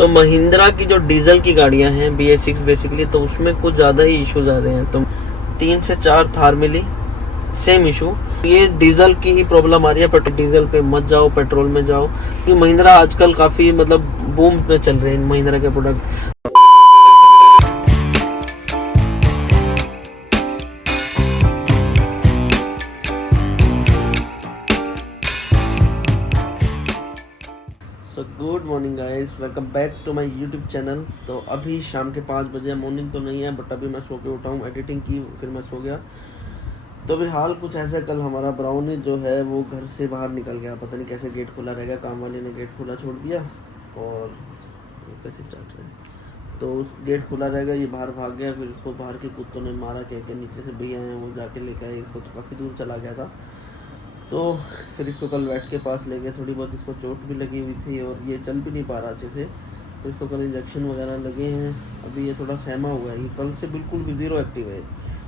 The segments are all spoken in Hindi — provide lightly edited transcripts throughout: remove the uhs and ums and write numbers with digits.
तो महिंद्रा की जो डीजल की गाड़ियां हैं BS6 बेसिकली, तो उसमें कुछ ज़्यादा ही इश्यूज आ रहे हैं। तो 3 से 4 थार मिली, सेम इशू। ये डीजल की ही प्रॉब्लम आ रही है, पर डीजल पे मत जाओ, पेट्रोल में जाओ। कि महिंद्रा आजकल काफ़ी मतलब बूम पे चल रहे हैं महिंद्रा के product. Good morning guys, welcome back to my YouTube channel. तो अभी शाम के 5 बजे, मॉर्निंग तो नहीं है बट अभी मैं सो के उठा हूँ, एडिटिंग की फिर मैं सो गया। तो अभी हाल कुछ ऐसा, कल हमारा ब्राउनी जो है वो घर से बाहर निकल गया, पता नहीं कैसे गेट खुला रह गया, काम वाले ने गेट खुला छोड़ दिया और कैसे चल रहे हैं। तो उस गेट खुला रहेगा, ये बाहर भाग गया, फिर उसको बाहर के कुत्तों ने मारा, कह के नीचे से भैया हैं वो जाके लेके आए इसको, तो काफ़ी दूर चला गया था। तो फिर इसको कल वेट के पास ले गए, थोड़ी बहुत इसको चोट भी लगी हुई थी और ये चल भी नहीं पा रहा अच्छे से, तो इसको कल इंजेक्शन वगैरह लगे हैं। अभी ये थोड़ा सहमा हुआ है, ये कल से बिल्कुल भी ज़ीरो एक्टिव है।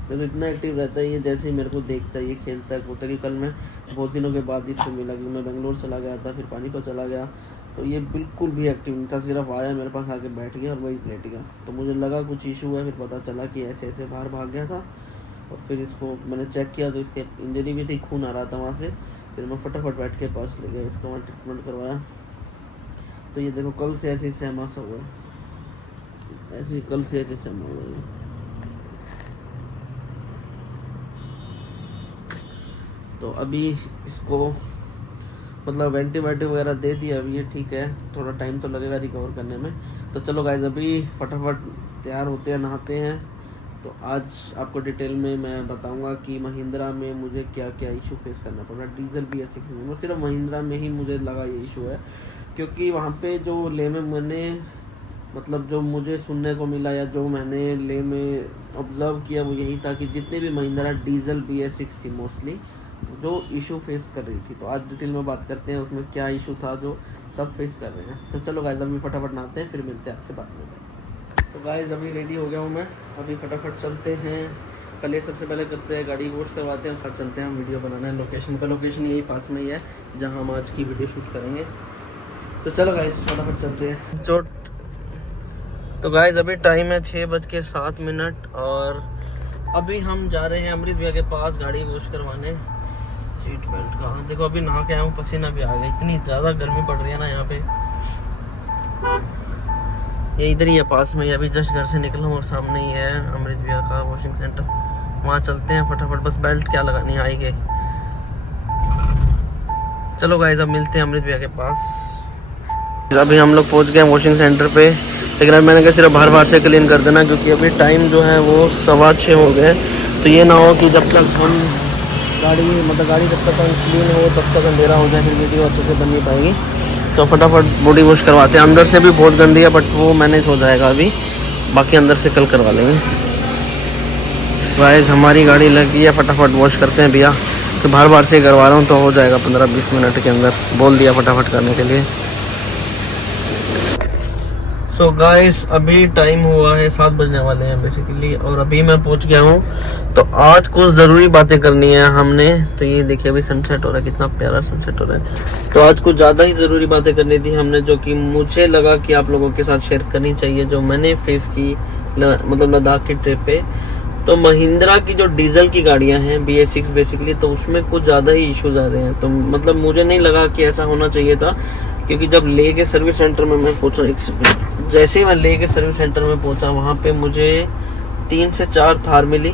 तो इतना एक्टिव रहता है ये, जैसे ही मेरे को देखता है ये खेलता है कूदता है। कि कल मैं बहुत दिनों के बाद इससे मिला, कि मैं बेंगलोर चला गया था, फिर पानीपत चला गया, तो ये बिल्कुल भी एक्टिव नहीं था, सिर्फ आया मेरे पास आके बैठ गया और वही लेट गया। तो मुझे लगा कुछ इशू है, फिर पता चला कि ऐसे ऐसे बाहर भाग गया था। और फिर इसको मैंने चेक किया तो इसके इंजरी भी थी, खून आ रहा था वहाँ से। फिर मैं फटाफट बैठ के पास ले गया, इसका वहाँ ट्रीटमेंट करवाया। तो ये देखो कल से ऐसे ही सहमा सा हुआ है, ऐसे ही कल से ऐसे सहमा हुआ है। तो अभी इसको मतलब एंटीबायोटिक वगैरह दे दिया, अभी ये ठीक है, थोड़ा टाइम तो लगेगा रिकवर करने में। तो चलो गाइज, अभी फटाफट तैयार होते हैं, नहाते हैं। तो आज आपको डिटेल में मैं बताऊंगा कि महिंद्रा में मुझे क्या क्या इशू फेस करना पड़ रहा है डीजल BS6 में। वो सिर्फ महिंद्रा में ही मुझे लगा ये इशू है, क्योंकि वहाँ पे जो ले में मैंने मतलब जो मुझे सुनने को मिला या जो मैंने ले में ऑब्ज़र्व किया वो यही था कि जितने भी महिंद्रा डीजल BS6 थी मोस्टली जो इशू फेस कर रही थी। तो आज डिटेल में बात करते हैं उसमें क्या इशू था जो सब फेस कर रहे हैं। तो चलो गाइस, अभी फटाफट नहाते हैं, फिर मिलते हैं आपसे बाद में। तो गाइस, अभी रेडी हो गया हूँ मैं, अभी फटाफट चलते हैं। पहले सबसे पहले करते हैं गाड़ी वॉश करवाते हैं, फिर चलते हैं हम वीडियो बनाने लोकेशन पर। लोकेशन यही पास में ही है जहाँ हम आज की वीडियो शूट करेंगे। तो चलो गाइस, फटाफट चलते हैं। तो गाइस, अभी टाइम है 6:07 और अभी हम जा रहे हैं अमृत भैया के पास गाड़ी वॉश करवाने। सीट बेल्ट का देखो, अभी नहा के आया हूँ, पसीना भी आ गया, इतनी ज़्यादा गर्मी पड़ रही है ना यहाँ पे। ये इधर ही है पास में, अभी जस्ट घर से निकला हूँ और सामने ही है अमृत भैया का वॉशिंग सेंटर। वहाँ चलते हैं फटाफट, बस बेल्ट क्या लगानी आई गई। चलो गाइस, अब मिलते हैं अमृत भैया के पास। अभी हम लोग पहुँच गए वॉशिंग सेंटर पे, लेकिन अब मैंने कहा सिर्फ बाहर से क्लीन कर देना, क्योंकि अभी टाइम जो है वो 6:15 हो गए। तो ये ना हो कि जब तक हम गाड़ी जब तक हम क्लीन हो तब तक अंधेरा हो जाए, फिर वीडियो अच्छे से बन नहीं पाएगी। तो फटाफट बॉडी वॉश करवाते हैं। अंदर से भी बहुत गंदी है बट वो मैनेज हो जाएगा अभी, बाकी अंदर से कल करवा लेंगे। गाइस, हमारी गाड़ी लगी है, फटाफट वॉश करते हैं भैया। तो बार से करवा रहा हूँ तो हो जाएगा 15-20 मिनट के अंदर, बोल दिया फटाफट करने के लिए। सो गाइस, अभी टाइम हुआ है 7 बजने वाले हैं बेसिकली, और अभी मैं पहुंच गया हूं। तो आज कुछ ज़रूरी बातें करनी है हमने। तो ये देखिए अभी सनसेट हो रहा है, कितना प्यारा सनसेट हो रहा है। तो आज कुछ ज़्यादा ही ज़रूरी बातें करनी थी हमने, जो कि मुझे लगा कि आप लोगों के साथ शेयर करनी चाहिए, जो मैंने फेस की मतलब लद्दाख की ट्रिप पे। तो महिंद्रा की जो डीजल की गाड़ियाँ हैं BS6 बेसिकली, तो उसमें कुछ ज़्यादा ही इशूज़ आ रहे हैं। तो मतलब मुझे नहीं लगा कि ऐसा होना चाहिए था, क्योंकि जब ले के सर्विस सेंटर में मैं पहुंचा, जैसे ही मैं ले के सर्विस सेंटर में पहुंचा, वहाँ पे मुझे 3 से 4 थार मिली,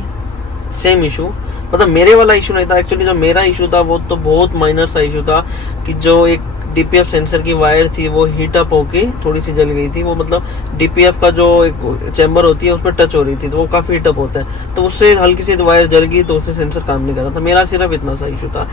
सेम इशू। मतलब मेरे वाला इशू नहीं था एक्चुअली, जो मेरा इशू था वो तो बहुत माइनर सा इशू था, कि जो एक DPF सेंसर की वायर थी वो हीट अप होके थोड़ी सी जल गई थी। वो मतलब DPF का जो एक चैम्बर होती है उस पर टच हो रही थी, तो वो काफ़ी हीट अप होता है, तो उससे हल्की सी वायर जल गई, तो उससे सेंसर काम नहीं कर रहा था। मेरा सिर्फ इतना सा इशू था।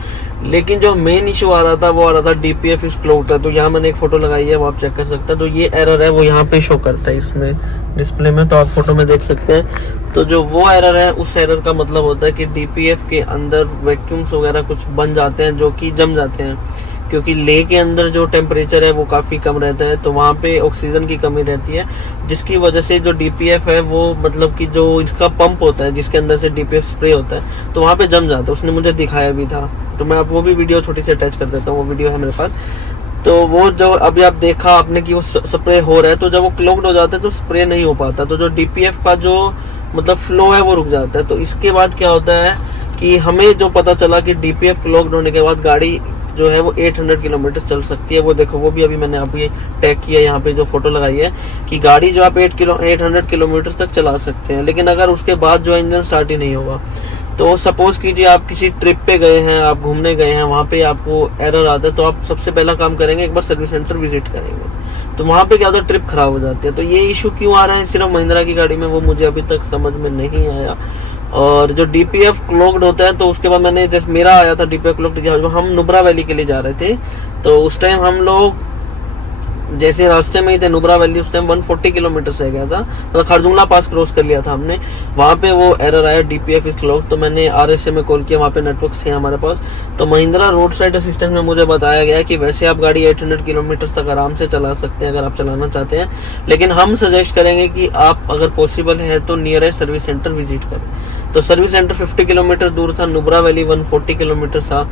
लेकिन जो मेन इशू आ रहा था वो आ रहा था DPF इस क्लॉग का। तो यहाँ मैंने एक फ़ोटो लगाई है, वो आप चेक कर सकते हैं। तो ये एरर है वो यहाँ पे शो करता है इसमें डिस्प्ले में, तो आप फोटो में देख सकते हैं। तो जो वो एरर है, उस एरर का मतलब होता है कि DPF के अंदर वैक्यूम्स वगैरह कुछ बन जाते हैं जो कि जम जाते हैं, क्योंकि ले के अंदर जो टेम्परेचर है वो काफ़ी कम रहता है, तो वहाँ पे ऑक्सीजन की कमी रहती है, जिसकी वजह से जो DPF है वो मतलब कि जो इसका पंप होता है जिसके अंदर से DPF स्प्रे होता है, तो वहाँ पे जम जाता है। उसने मुझे दिखाया भी था, तो मैं आप वो भी वीडियो छोटी सी अटैच कर देता हूँ, वो वीडियो है मेरे पास। तो वो जो अभी आप देखा आपने कि वो स्प्रे हो रहा है, तो जब वो क्लोग्ड हो जाता है तो स्प्रे नहीं हो पाता, तो जो डीपीएफ का जो मतलब फ्लो है वो रुक जाता है। तो इसके बाद क्या होता है कि हमें जो पता चला कि डीपीएफ क्लोग्ड होने के बाद गाड़ी जो है वो 800 किलोमीटर चल सकती है। वो देखो, वो भी अभी मैंने अभी टैग किया यहाँ पे जो फोटो लगाई है कि गाड़ी जो आप 800 किलोमीटर तक चला सकते हैं। लेकिन अगर उसके बाद जो इंजन स्टार्ट ही नहीं होगा, तो सपोज कीजिए आप किसी ट्रिप पे गए हैं, आप घूमने गए हैं, वहाँ पे आपको एरर आता है, तो आप सबसे पहला काम करेंगे एक बार सर्विस सेंटर विजिट करेंगे। तो वहाँ पे क्या होता है, ट्रिप खराब हो जाती है। तो ये इशू क्यों आ रहा है सिर्फ महिंद्रा की गाड़ी में, वो मुझे अभी तक समझ में नहीं आया। और जो डीपीएफ क्लोग्ड होता है, तो उसके बाद मैंने जैसे मेरा आया था डीपीएफ क्लोग्ड, हम नुब्रा वैली के लिए जा रहे थे, तो उस टाइम हम लोग जैसे रास्ते में ही थे नुब्रा वैली, उस टाइम 140 किलोमीटर से गया था, मतलब खरदुंगला पास क्रॉस कर लिया था हमने। वहाँ पे वो एरर आया डीपीएफ इज क्लोग्ड, तो मैंने आरएसए में कॉल किया, वहाँ पे नेटवर्क है हमारे पास। तो महिंद्रा रोड साइड असिस्टेंट में मुझे बताया गया कि वैसे आप गाड़ी 800 किलोमीटर तक आराम से चला सकते हैं अगर आप चलाना चाहते हैं, लेकिन हम सजेस्ट करेंगे कि आप अगर पॉसिबल है तो नियरेस्ट सर्विस सेंटर विजिट करें। तो सर्विस सेंटर 50 किलोमीटर दूर था, नुब्रा वैली 140 किलोमीटर था,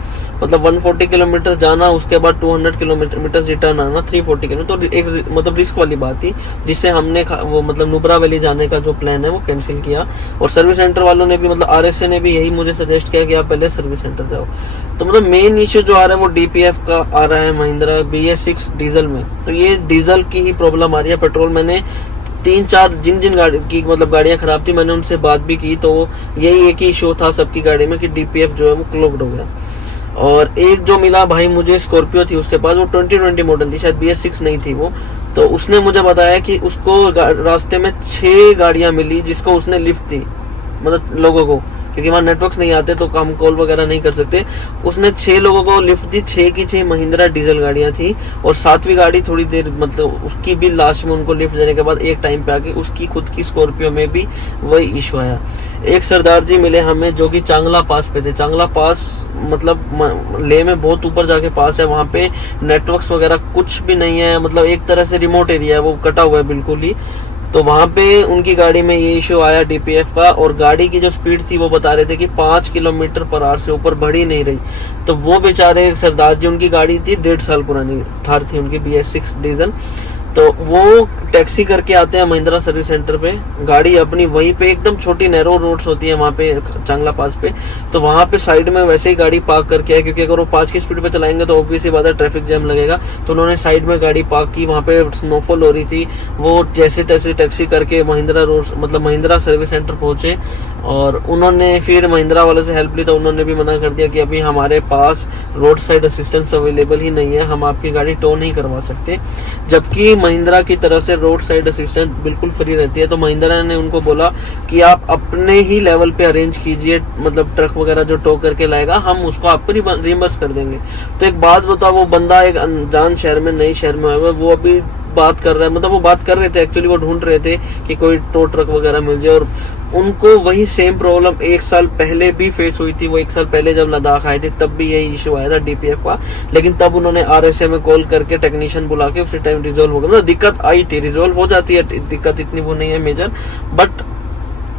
मतलब 140 किलोमीटर जाना, उसके बाद 200 किलोमीटर रिटर्न आना, 340 किलोमीटर, तो एक मतलब रिस्क वाली बात थी, जिससे हमने वो मतलब नुब्रा वैली जाने का जो प्लान है वो कैंसिल किया। और सर्विस सेंटर वालों ने भी मतलब आरएसए ने भी यही मुझे सजेस्ट किया कि आप पहले सर्विस सेंटर जाओ। तो मतलब मेन इश्यू जो आ रहा है वो डीपीएफ का आ रहा है महिंद्रा BS6 डीजल में। तो ये डीजल की ही प्रॉब्लम आ रही है। पेट्रोल मैंने 3-4 जिन गाड़ी की मतलब गाड़ियां खराब थी, मैंने उनसे बात भी की, तो यही एक ही इशू था सबकी गाड़ी में कि डीपीएफ जो है वो क्लोग्ड हो गया। और एक जो मिला भाई मुझे, स्कॉर्पियो थी उसके पास, वो 2020 मॉडल थी, शायद BS6 नहीं थी वो। तो उसने मुझे बताया कि उसको रास्ते में 6 गाड़ियां मिली जिसको उसने लिफ्ट दी, मतलब लोगों को, क्योंकि वहाँ नेटवर्क्स नहीं आते तो हम कॉल वगैरह नहीं कर सकते। उसने 6 लोगों को लिफ्ट दी, 6 की 6 महिंद्रा डीजल गाड़ियाँ थी। और 7वीं गाड़ी थोड़ी देर मतलब उसकी भी लास्ट में उनको लिफ्ट देने के बाद एक टाइम पे आके उसकी खुद की स्कॉर्पियो में भी वही इशू आया। एक सरदार जी मिले हमें जो कि चांगला पास पे थे। चांगला पास मतलब लेह में बहुत ऊपर जाके पास है, वहाँ पे नेटवर्क्स वगैरह कुछ भी नहीं है, मतलब एक तरह से रिमोट एरिया है, वो कटा हुआ है बिल्कुल ही। तो वहाँ पे उनकी गाड़ी में ये इशू आया डीपीएफ का, और गाड़ी की जो स्पीड थी वो बता रहे थे कि 5 किलोमीटर पर आवर से ऊपर बढ़ ही नहीं रही। तो वो बेचारे सरदार जी, उनकी गाड़ी थी 1.5 साल पुरानी, थार थी उनकी BS6 डीजल। तो वो टैक्सी करके आते हैं महिंद्रा सर्विस सेंटर पे, गाड़ी अपनी वहीं पे, एकदम छोटी नैरो रोड्स होती है वहाँ पे चांगला पास पे, तो वहाँ पे साइड में वैसे ही गाड़ी पार्क करके है, क्योंकि अगर वो 5 की स्पीड पे चलाएंगे तो ऑब्वियसली बात है ट्रैफिक जैम लगेगा। तो उन्होंने साइड में गाड़ी पार्क की, वहाँ पे स्नोफॉल हो रही थी, वो जैसे तैसे टैक्सी करके महिंद्रा रोड मतलब महिंद्रा सर्विस सेंटर पहुंचे। और उन्होंने फिर महिंद्रा वाले से हेल्प ली, तो उन्होंने भी मना कर दिया कि अभी हमारे पास रोड साइड असिस्टेंस अवेलेबल ही नहीं है, हम आपकी गाड़ी टो नहीं करवा सकते। जबकि महिंद्रा की तरफ से रोड साइड असिस्टेंस बिल्कुल फ्री रहती है। तो महिंद्रा ने उनको बोला कि आप अपने ही लेवल पे अरेंज कीजिए, मतलब ट्रक वगैरह जो टो करके लाएगा हम उसको आपको रिमबर्स कर देंगे। तो एक बात बताओ, वो बंदा एक अनजान शहर में, नई शहर में हुआ, वो अभी बात कर रहा है, मतलब वो बात कर रहे थे एक्चुअली, वो ढूंढ रहे थे कि कोई टो ट्रक वगैरह मिल जाए। और उनको वही सेम प्रॉब्लम 1 साल पहले भी फेस हुई थी। वो 1 साल पहले जब लद्दाख आए थे तब भी यही इशू आया था डीपीएफ का, लेकिन तब उन्होंने आरएसए में कॉल करके टेक्नीशियन बुला के उसी टाइम रिजोल्व हो गया। मतलब दिक्कत आई थी, रिजोल्व हो जाती है, दिक्कत इतनी वो नहीं है major, but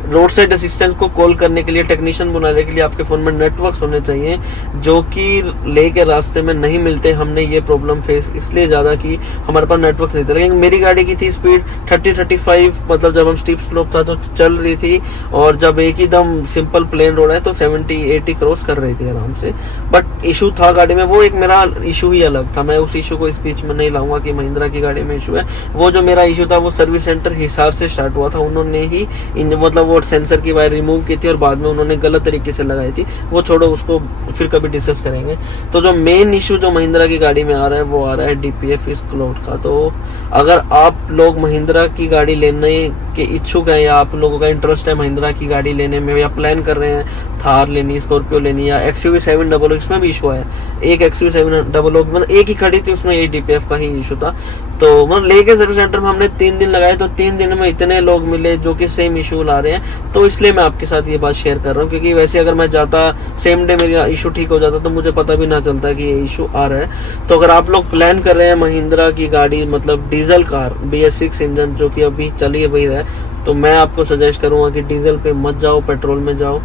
road side assistance को कॉल करने के लिए, टेक्नीशियन बुलाने के लिए आपके फ़ोन में नेटवर्क्स होने चाहिए, जो कि ले के रास्ते में नहीं मिलते। हमने ये प्रॉब्लम फेस इसलिए ज़्यादा की हमारे पास नेटवर्क्स नहीं थे। लेकिन मेरी गाड़ी की थी स्पीड 30-35, मतलब जब हम स्टीप स्लोप था तो चल रही थी, और जब एक ही दम सिंपल प्लेन रोड है तो 70-80 क्रॉस कर रही थी आराम से। बट इशू था गाड़ी में, वो एक मेरा इशू ही अलग था। मैं उस इशू को इस बीच में नहीं लाऊंगा कि महिंद्रा की गाड़ी में इशू है। वो जो मेरा इशू था वो सर्विस सेंटर हिसार से स्टार्ट हुआ था। उन्होंने ही मतलब सेंसर की वायर रिमूव की थी और बाद में उन्होंने गलत तरीके से लगाई थी। वो छोड़ो, उसको फिर कभी डिस्कस करेंगे। तो जो मेन इशू जो महिंद्रा की गाड़ी में आ रहा है वो आ रहा है डीपीएफ इज क्लोग्ड का। तो अगर आप लोग महिंद्रा की गाड़ी लेने के इच्छुक हैं, या आप लोगों का इंटरेस्ट है महिंद्रा की गाड़ी लेने में, या प्लान कर रहे हैं थार लेनी, स्कॉर्पियो लेनी, या XUV 700, इसमें भी इशू है। एक XUV 700 मतलब एक ही खड़ी थी, उसमें यही डीपीएफ का ही इशू था। तो मतलब लेके सर्विस सेंटर में हमने 3 दिन लगाए, तो 3 दिन में इतने लोग मिले जो कि सेम इशू ला रहे हैं। तो इसलिए मैं आपके साथ ये बात शेयर कर रहा हूँ, क्योंकि वैसे अगर मैं जाता सेम डे मेरा इशू ठीक हो जाता तो मुझे पता भी ना चलता कि ये इशू आ रहा है। तो अगर आप लोग प्लान कर रहे हैं महिंद्रा की गाड़ी, मतलब डीजल कार BS6 इंजन जो कि अभी चली वही है, तो मैं आपको सजेस्ट करूंगा कि डीजल पे मत जाओ, पेट्रोल में जाओ।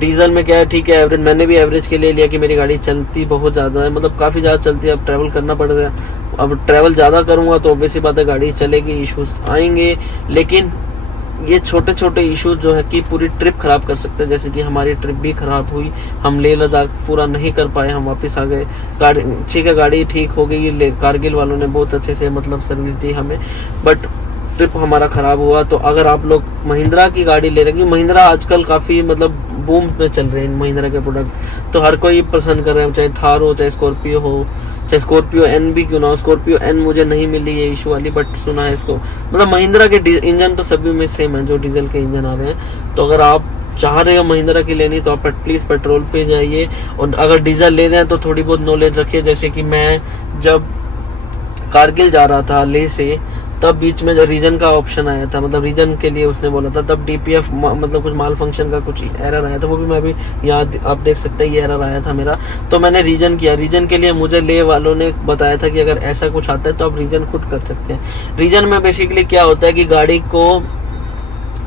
डीजल में क्या है, ठीक है एवरेज, मैंने भी एवरेज के लिए लिया कि मेरी गाड़ी चलती बहुत ज़्यादा है, मतलब काफ़ी ज़्यादा चलती है, अब ट्रैवल करना पड़ रहा है अब ट्रैवल ज़्यादा करूँगा तो ऑब्वियसली बात है गाड़ी चलेगी, इश्यूज आएंगे, लेकिन ये छोटे छोटे इश्यूज जो है कि पूरी ट्रिप खराब कर सकते हैं। जैसे कि हमारी ट्रिप भी खराब हुई, हम लेह लद्दाख पूरा नहीं कर पाए, हम वापस आ गए। गाड़ी ठीक है, गाड़ी ठीक हो गई, कारगिल वालों ने बहुत अच्छे से मतलब सर्विस दी हमें, बट ट्रिप हमारा ख़राब हुआ। तो अगर आप लोग महिंद्रा की गाड़ी ले रहे हैं, महिंद्रा आजकल काफ़ी मतलब बूम में चल रहे हैं महिंद्रा के प्रोडक्ट, तो हर कोई पसंद कर रहे हैं, चाहे थार हो, चाहे स्कॉर्पियो हो, चाहे स्कॉर्पियो एन भी क्यों ना हो। स्कॉर्पियो एन मुझे नहीं मिली ये इशू वाली, बट सुना है इसको, मतलब महिंद्रा के इंजन तो सभी में सेम है जो डीजल के इंजन आ रहे हैं। तो अगर आप चाह रहे हो महिंद्रा की लेनी तो आप प्लीज़ पेट्रोल पे जाइए, और अगर डीजल ले रहे हैं तो थोड़ी बहुत नॉलेज रखिए। जैसे कि मैं जब कारगिल जा रहा था लेह से, तब बीच में जो रीजन का ऑप्शन आया था, मतलब रीजन के लिए उसने बोला था, तब डीपीएफ मतलब कुछ माल फंक्शन का कुछ एरर आया था, वो भी मैं अभी यहाँ आप देख सकते हैं ये एरर आया था मेरा। तो मैंने रीजन किया, रीजन के लिए मुझे लेह वालों ने बताया था कि अगर ऐसा कुछ आता है तो आप रीजन खुद कर सकते हैं। रीजन में बेसिकली क्या होता है कि गाड़ी को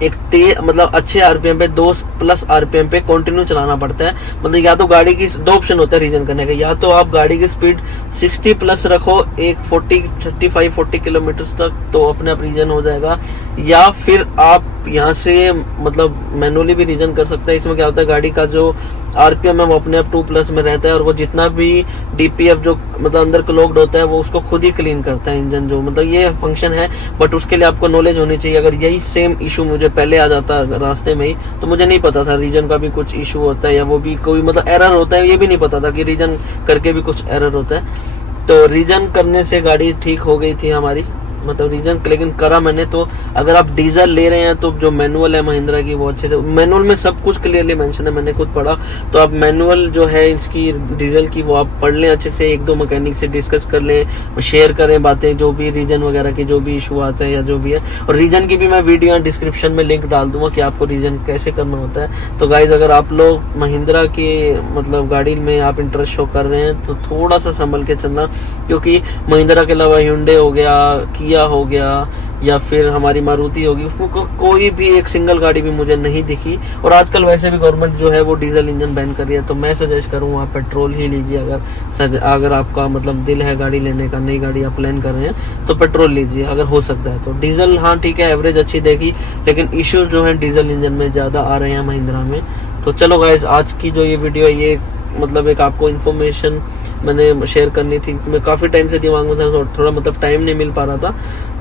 एक मतलब अच्छे आरपीएम पे 2+ आरपीएम पे कंटिन्यू चलाना पड़ता है। मतलब या तो गाड़ी की 2 ऑप्शन होता है रीजन करने का, या तो आप गाड़ी की स्पीड 60+ रखो एक 35-40 किलोमीटर तक, तो अपने आप रीजन हो जाएगा, या फिर आप यहाँ से मतलब मैनुअली भी रीजन कर सकते हैं। इसमें क्या होता है, गाड़ी का जो आरपीएम है वो अपने आप 2+ में रहता है, और वो जितना भी डीपीएफ जो मतलब अंदर क्लॉग्ड होता है वो उसको खुद ही क्लीन करता है इंजन, जो मतलब ये फंक्शन है। बट उसके लिए आपको नॉलेज होनी चाहिए। अगर यही सेम इशू मुझे पहले आ जाता रास्ते में ही, तो मुझे नहीं पता था रीजन का भी कुछ इशू होता है, या वो भी कोई मतलब एरर होता है, ये भी नहीं पता था कि रीजन करके भी कुछ एरर होता है। तो रीजन करने से गाड़ी ठीक हो गई थी हमारी, मतलब रीजन लेकिन करा मैंने। तो अगर आप डीजल ले रहे हैं तो जो मैनुअल है महिंद्रा की वो अच्छे से, मैनुअल में सब कुछ क्लियरली मेंशन है, मैंने खुद पढ़ा। तो आप मैनुअल जो है इसकी डीजल की वो आप पढ़ लें अच्छे से, 1-2 मैकेनिक से डिस्कस कर लें, शेयर करें बातें, जो भी रीजन वगैरह की जो भी इशू आता है या जो भी है। और रीजन की भी मैं वीडियो यहाँ डिस्क्रिप्शन में लिंक डाल दूंगा कि आपको रीजन कैसे करना होता है। तो गाइज अगर आप लोग महिंद्रा की मतलब गाड़ी में आप इंटरेस्ट शो कर रहे हैं तो थोड़ा सा संभल के चलना, क्योंकि महिंद्रा के अलावा hyundai हो गया, किया हो गया, या फिर हमारी मारुति होगी, उसमें कोई भी एक सिंगल गाड़ी भी मुझे नहीं दिखी। और आजकल वैसे भी गवर्नमेंट जो है वो डीजल इंजन बैन कर रही है, तो मैं सजेस्ट करूँगा आप पेट्रोल ही लीजिए। अगर आपका मतलब दिल है गाड़ी लेने का, नई गाड़ी आप प्लान कर रहे हैं तो पेट्रोल लीजिए अगर हो सकता है तो। डीजल हाँ ठीक है, एवरेज अच्छी देगी, लेकिन इश्यूज जो है डीजल इंजन में ज़्यादा आ रहे हैं महिंद्रा में। तो चलो गाइस, आज की जो ये वीडियो है ये मतलब एक आपको इन्फॉर्मेशन मैंने शेयर करनी थी। मैं काफ़ी टाइम से दिमाग में था, थोड़ा मतलब टाइम नहीं मिल पा रहा था,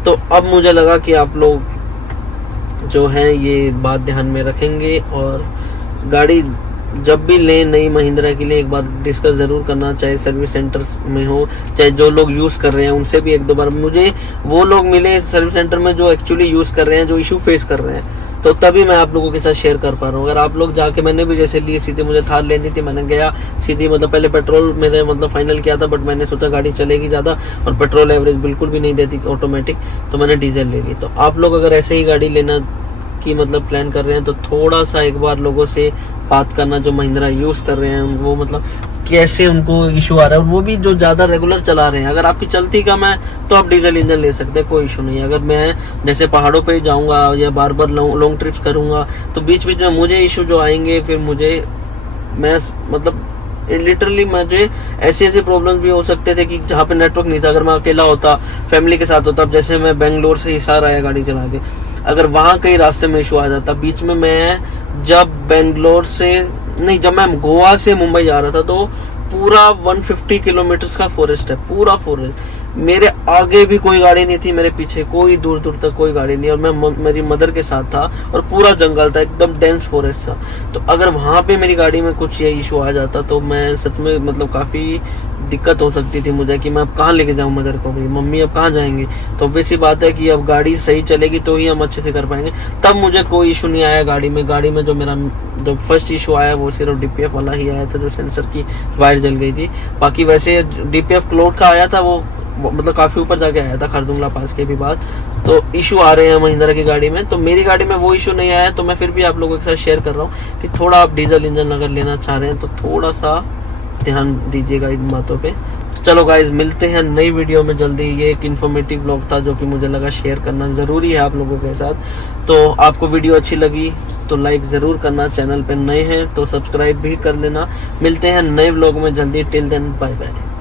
तो अब मुझे लगा कि आप लोग जो हैं ये बात ध्यान में रखेंगे, और गाड़ी जब भी लें नई महिंद्रा के लिए एक बार डिस्कस ज़रूर करना, चाहे सर्विस सेंटर में हो, चाहे जो लोग यूज़ कर रहे हैं उनसे भी 1-2 बार। मुझे वो लोग मिले सर्विस सेंटर में जो एक्चुअली यूज़ कर रहे हैं, जो इशू फेस कर रहे हैं, तो तभी मैं आप लोगों के साथ शेयर कर पा रहा हूँ। अगर आप लोग जाके, मैंने भी जैसे लिए सीधे, मुझे थार लेनी थी, मैंने गया सीधी मतलब पहले पेट्रोल मैंने मतलब फाइनल किया था, बट मैंने सोचा गाड़ी चलेगी ज़्यादा और पेट्रोल एवरेज बिल्कुल भी नहीं देती ऑटोमेटिक, तो मैंने डीजल ले ली। तो आप लोग अगर ऐसे ही गाड़ी लेना की मतलब प्लान कर रहे हैं तो थोड़ा सा एक बार लोगों से बात करना जो महिंद्रा यूज़ कर रहे हैं, वो मतलब कैसे उनको इशू आ रहा है, और वो भी जो ज़्यादा रेगुलर चला रहे हैं। अगर आपकी चलती कम है तो आप डीजल इंजन ले सकते हैं, कोई इशू नहीं है। अगर मैं जैसे पहाड़ों पे जाऊंगा या बार बार लॉन्ग ट्रिप्स करूंगा तो बीच बीच में मुझे इशू जो आएंगे, फिर मैं मतलब लिटरली मुझे ऐसे प्रॉब्लम भी हो सकते थे कि जहाँ पे नेटवर्क नहीं था। अगर मैं अकेला होता, फैमिली के साथ होता, अब जैसे मैं बेंगलोर से हिसार आया गाड़ी चला के, अगर वहाँ कहीं रास्ते में इशू आ जाता, बीच में मैं जब मैं गोवा से मुंबई जा रहा था तो पूरा 150 किलोमीटर का फॉरेस्ट है, पूरा फॉरेस्ट। मेरे आगे भी कोई गाड़ी नहीं थी, मेरे पीछे कोई दूर दूर तक कोई गाड़ी नहीं, और मैं मेरी मदर के साथ था, और पूरा जंगल था, एकदम डेंस फॉरेस्ट था। तो अगर वहाँ पे मेरी गाड़ी में कुछ ये इशू आ जाता तो मैं सच में मतलब काफ़ी दिक्कत हो सकती थी मुझे कि मैं अब कहाँ लेके जाऊँ मदर को, भाई मम्मी अब कहाँ जाएंगे। तो वैसी बात है कि अब गाड़ी सही चलेगी तो ही हम अच्छे से कर पाएंगे। तब मुझे कोई इशू नहीं आया गाड़ी में जो मेरा जो फर्स्ट इशू आया वो सिर्फ डीपीएफ वाला ही आया था, जो सेंसर की वायर जल गई थी। बाकी वैसे डीपीएफ क्लोड का आया था, वो मतलब काफ़ी ऊपर जाके आया था, खरदुंगला पास के भी बाद। तो इशू आ रहे हैं महिंद्रा की गाड़ी में, तो मेरी गाड़ी में वो इशू नहीं आया। तो मैं फिर भी आप लोगों के साथ शेयर कर रहा हूँ कि थोड़ा आप डीजल इंजन अगर लेना चाह रहे हैं तो थोड़ा सा ध्यान दीजिएगा इन बातों पे। चलो गाइज, मिलते हैं नई वीडियो में जल्दी। ये एक इन्फॉर्मेटिव ब्लॉग था जो कि मुझे लगा शेयर करना ज़रूरी है आप लोगों के साथ। तो आपको वीडियो अच्छी लगी तो लाइक ज़रूर करना, चैनल पे नए हैं तो सब्सक्राइब भी कर लेना। मिलते हैं नए ब्लॉग में जल्दी, टिल देन बाय बाय।